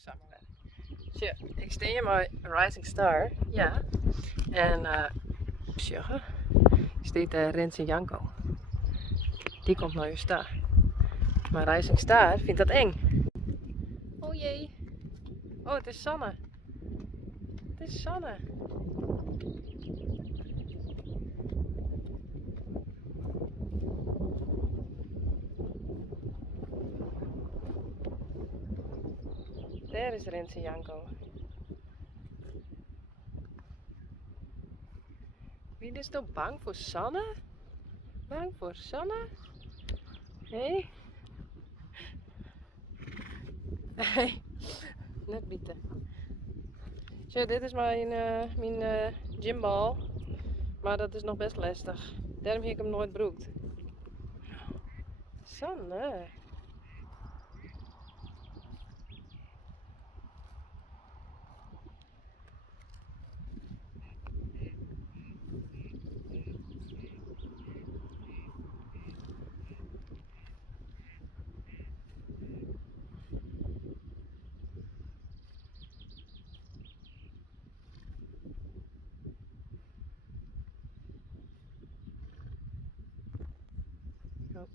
samenwerken. Tja, ik sta hier met Rising Star. Ja. En zeggen, staat Rens en Janko. Die komt naar je star. Maar Rising Star vindt dat eng. Oh jee. Oh, het is Sanne. Het is Sanne. Daar is Rens en Janko. Wie is toch bang voor Sanne? Bang voor Sanne? Hé? Hey? Net bieten. Zo, dit is mijn gymbal. Maar dat is nog best lastig. Daarom heb ik hem nooit broekt. Sanne. Oh.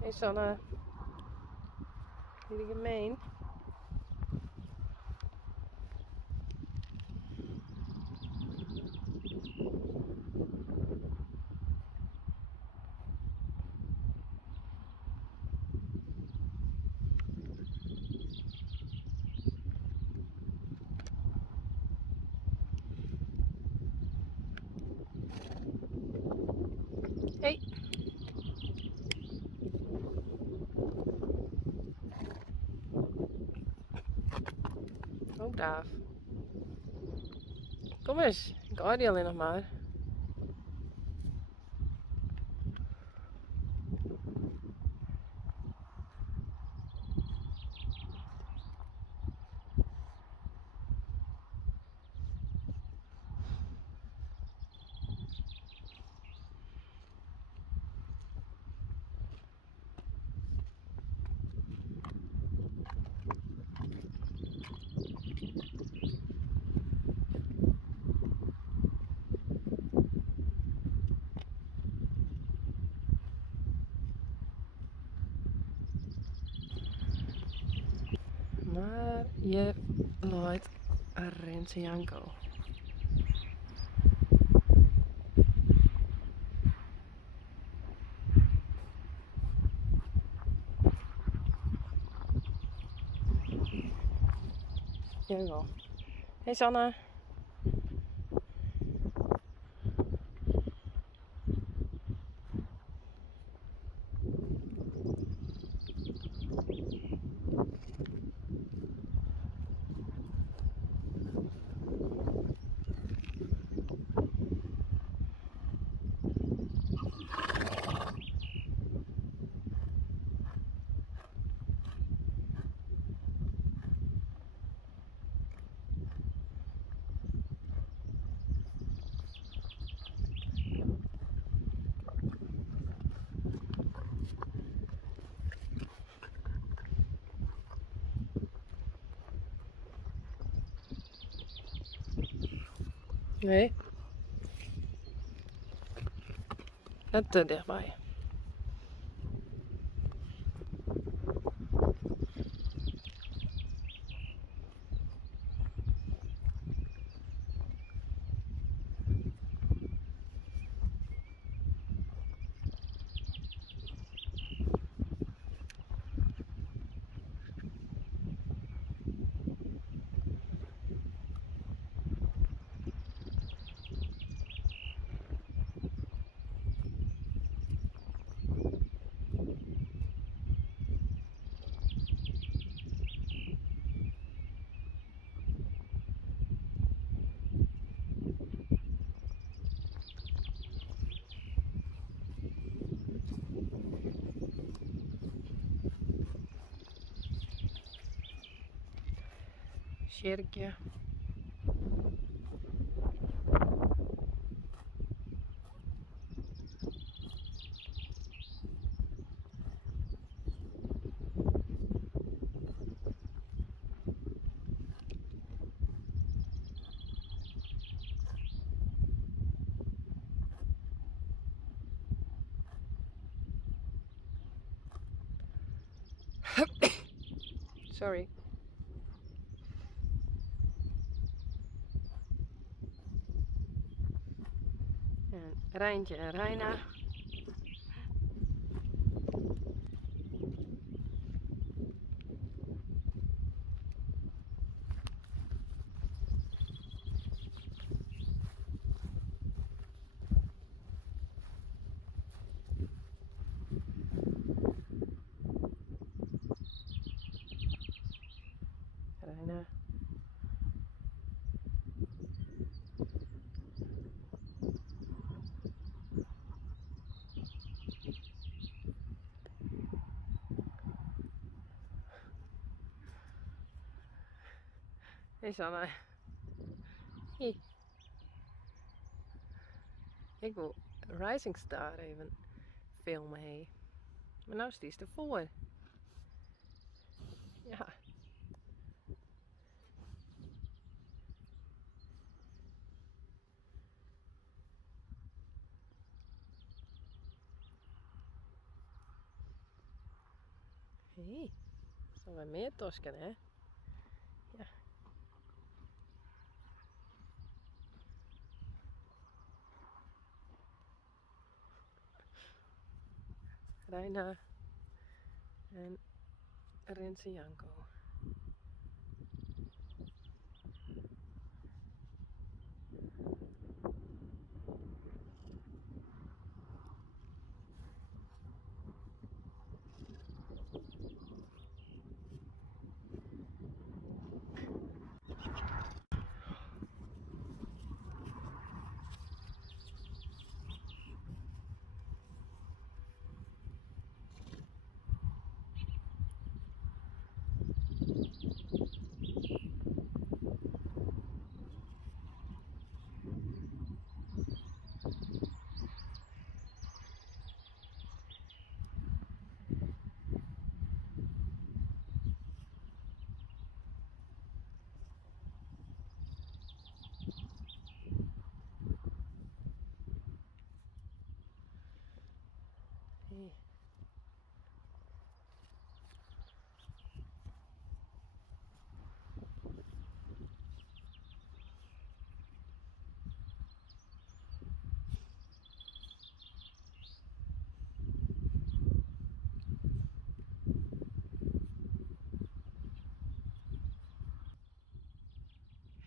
Hey Sanne. Jullie gemeen? Hey. Oh, Daaf. Kom eens. Ik hoor die alleen nog maar. Maar je loopt Rens en Janko. Hier wel. Hey Sanne. Nee. Net te dichtbij. Cirkje. Sorry. En Rijntje en Reina. Reina. Hey Sanne. Hey. Ik wil Rising Star even filmen. Hey. Maar nou is die ervoor. Ja. Hey. Zo weer meer tosken, hè? Ja. Reina en Rens en Janko. Hey.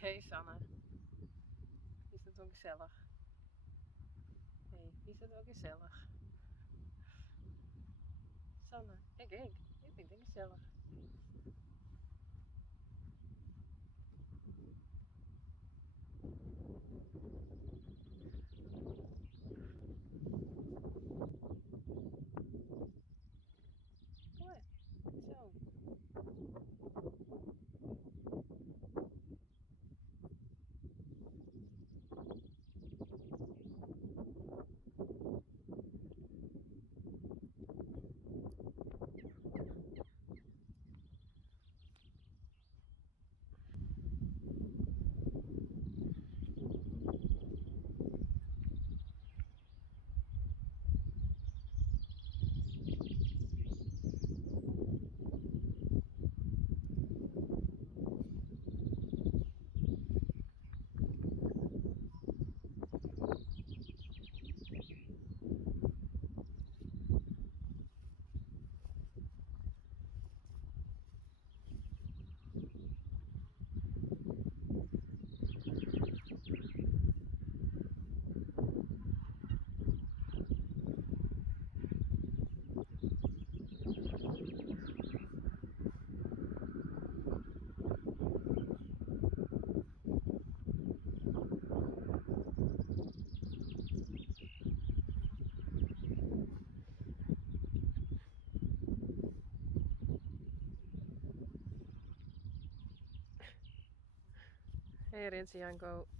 Hey Sanne. Is dat wel gezellig? Hey, is dat wel gezellig? Sanne, ik vind het gezellig. Kom maar. Zo. Hey Rens en Janko.